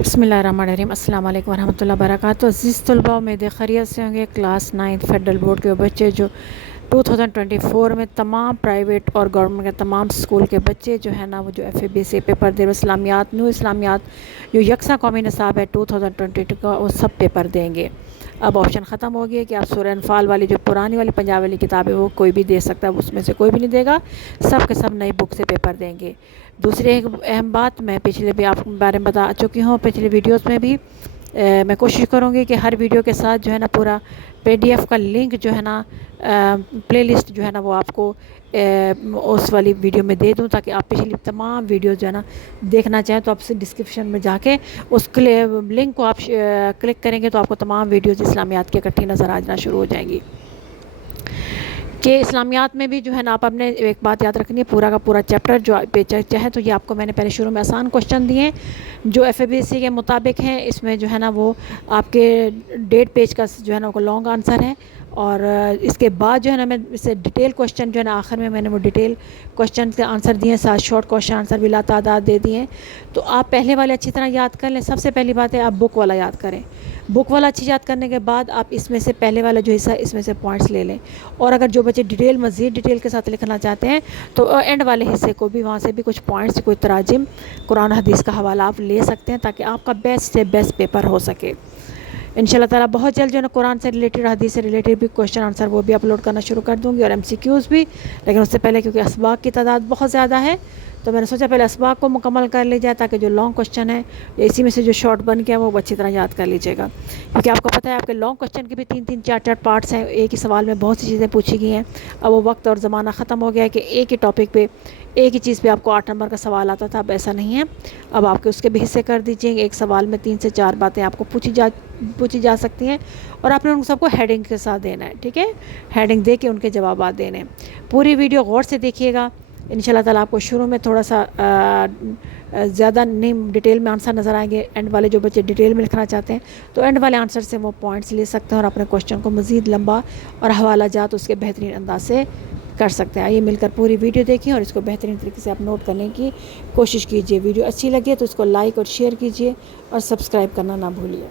بسم اللہ الرحمن الرحیم۔ السلام علیکم ورحمۃ اللہ وبرکاتہ۔ عزیز طلباء، امید خیریت سے ہوں گے۔ کلاس 9 فیڈرل بورڈ کے بچے جو 2024 میں تمام پرائیویٹ اور گورنمنٹ کے تمام اسکول کے بچے جو ہے نا وہ جو FABC پیپر دے رہے اسلامیات، نیو اسلامیات جو یکساں قومی نصاب ہے 2022 کا، وہ سب پیپر دیں گے۔ اب آپشن ختم ہو گیا کہ آپ سورہ انفال والی جو پرانی والی پنجاب والی کتاب ہے وہ کوئی بھی دے سکتا ہے، اس میں سے کوئی بھی نہیں دے گا، سب کے سب نئی بک سے پیپر دیں گے۔ دوسری ایک اہم بات میں پچھلے بھی آپ کے بارے میں بتا چکی ہوں، پچھلے ویڈیوز میں بھی میں کوشش کروں گی کہ ہر ویڈیو کے ساتھ جو ہے نا پورا PDF کا لنک جو ہے نا پلے لسٹ جو ہے نا وہ آپ کو اس والی ویڈیو میں دے دوں، تاکہ آپ پچھلی تمام ویڈیوز جو ہے نا دیکھنا چاہیں تو آپ سے ڈسکرپشن میں جا کے اس لنک کو آپ کلک کریں گے تو آپ کو تمام ویڈیوز اسلامیات کے اکٹھی نظر آ جانا شروع ہو جائیں گی۔ کہ اسلامیات میں بھی جو ہے نا آپ اپنے ایک بات یاد رکھنی ہے، پورا کا پورا چیپٹر جو چاہے تو یہ آپ کو میں نے پہلے شروع میں آسان کوشچن دیے ہیں جو FABC کے مطابق ہیں، اس میں جو ہے نا وہ آپ کے 1.5 پیج کا جو ہے نا وہ لانگ آنسر ہے، اور اس کے بعد جو ہے نا میں اسے ڈیٹیل کوشچن جو ہے نا آخر میں نے وہ ڈیٹیل کوشچن کے آنسر دیے ہیں، ساتھ شارٹ کوشچن آنسر بھی لاتعداد دے دیے ہیں۔ تو آپ پہلے والے اچھی طرح یاد کر لیں۔ سب سے پہلی بات ہے آپ بک والا یاد کریں، بک والا اچھی یاد کرنے کے بعد آپ اس میں سے پہلے والا جو حصہ ہے اس میں سے پوائنٹس لے لیں، اور اگر جو بچے مزید ڈیٹیل کے ساتھ لکھنا چاہتے ہیں تو اینڈ والے حصے کو بھی وہاں سے بھی کچھ پوائنٹس، کوئی تراجم قرآن حدیث کا حوالہ آپ لے سکتے ہیں، تاکہ آپ کا بیسٹ سے بیسٹ پیپر ہو سکے انشاءاللہ تعالیٰ۔ بہت جلد جو ہے نا قرآن سے ریلیٹڈ، حدیث سے ریلیٹڈ بھی کوشچن آنسر وہ بھی اپلوڈ کرنا شروع کر دوں گی، اور MCQs بھی، لیکن اس سے پہلے کیونکہ اسباق کی تعداد بہت زیادہ ہے تو میں نے سوچا پہلے اسباق کو مکمل کر لی جائے، تاکہ جو لانگ کوشچن ہے اسی میں سے جو شارٹ بن گیا وہ اچھی طرح یاد کر لیجیے گا، کیونکہ آپ کو پتہ ہے آپ کے لانگ کوشچن کے بھی 3 4 پارٹس ہیں، ایک ہی سوال میں بہت سی چیزیں پوچھی گئی ہیں۔ اب وہ وقت اور زمانہ ختم ہو گیا ہے کہ ایک ہی ٹاپک پہ ایک ہی چیز پہ آپ کو 8 نمبر کا سوال آتا تھا، اب ایسا نہیں ہے۔ اب آپ کے اس کے بھی حصے کر دیجیے، ایک سوال میں 3 سے 4 باتیں آپ کو پوچھی جا سکتی ہیں، اور آپ نے ان سب کو ہیڈنگ کے ساتھ دینا ہے، ٹھیک ہے، ہیڈنگ دے کے ان کے جوابات دینے ہیں۔ پوری ویڈیو غور سے دیکھیے گا، انشاءاللہ تعالیٰ آپ کو شروع میں تھوڑا سا زیادہ نہیں ڈیٹیل میں آنسر نظر آئیں گے، اینڈ والے جو بچے ڈیٹیل میں لکھنا چاہتے ہیں تو اینڈ والے آنسر سے وہ پوائنٹس لے سکتے ہیں، اور اپنے کوشچن کو مزید لمبا اور حوالہ جات اس کے بہترین انداز سے کر سکتے ہیں۔ آئیے مل کر پوری ویڈیو دیکھیں اور اس کو بہترین طریقے سے آپ نوٹ کرنے کی کوشش کیجیے۔ ویڈیو اچھی لگے تو اس کو لائک اور شیئر کیجیے، اور سبسکرائب کرنا نہ بھولیے۔